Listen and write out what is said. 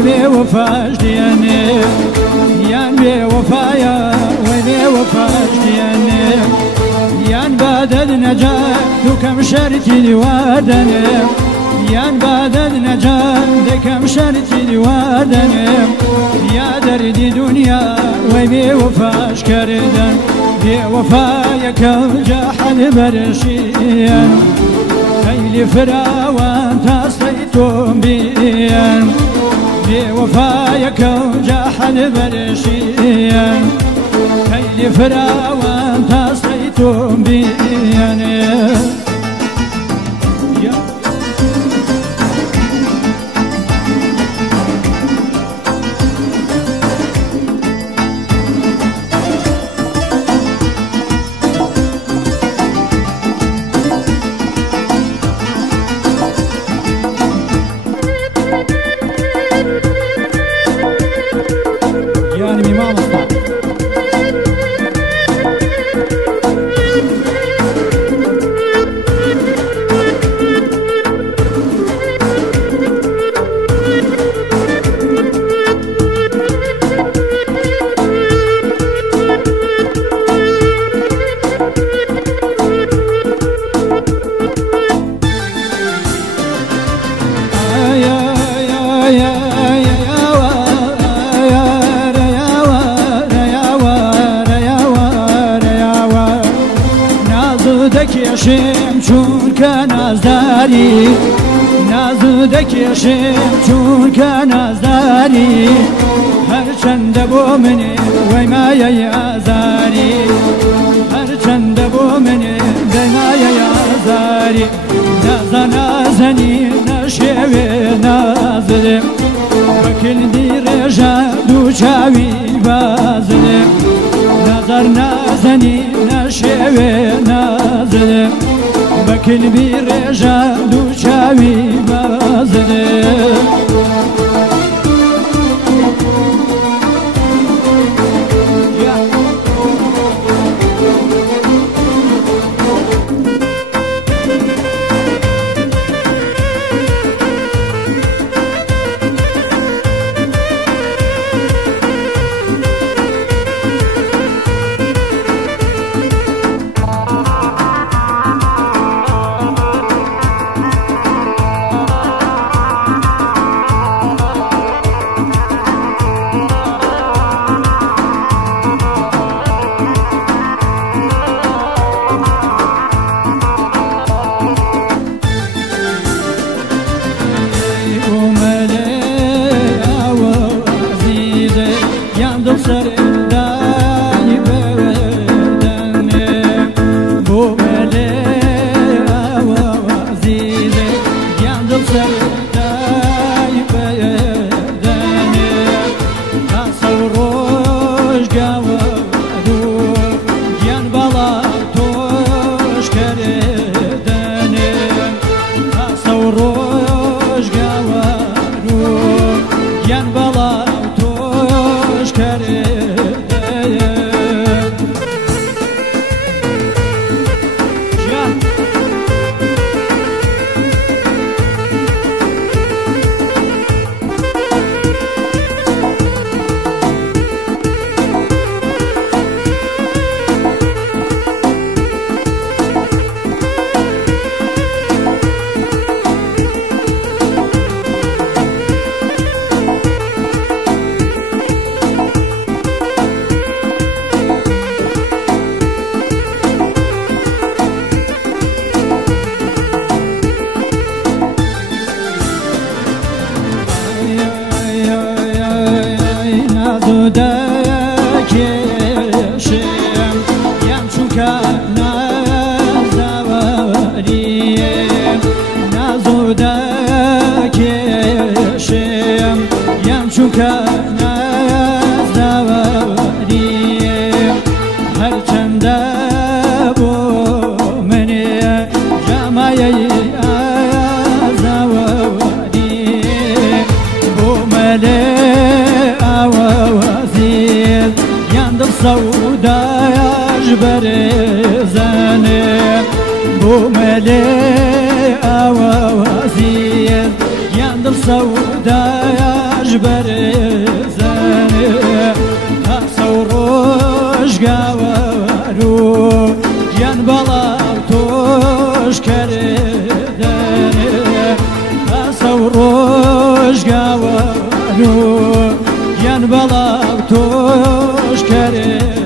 وي بوفاش دياني يان بوفايا وي بوفاش دياني يان بعد نجاة دوكم شرتي لوادني يان بعد نجاة دوكم شرتي لوادني يا دردي دنيا وي بوفاش كردن بوفايك الجحل برشيان خيل فراوان تصيتم بيان بوفايك الجحل برشيان خيل فراوان تصيتم بيان دکشم چون که نازداری نازو دکشم چون که نازداری هرچند بو منی وی مایه آزاری هرچند بو منی وی مایه آزاری نازا نازنی نشوی نازلم بکندی رجا دو چاوی بازلم نظر نازنی نشوی نازلم بکن بی رجا دو چاوی بازلم برزنه تصورش گوارو ین بلاو توش کردنه تصورش گوارو ین بلاو توش کردنه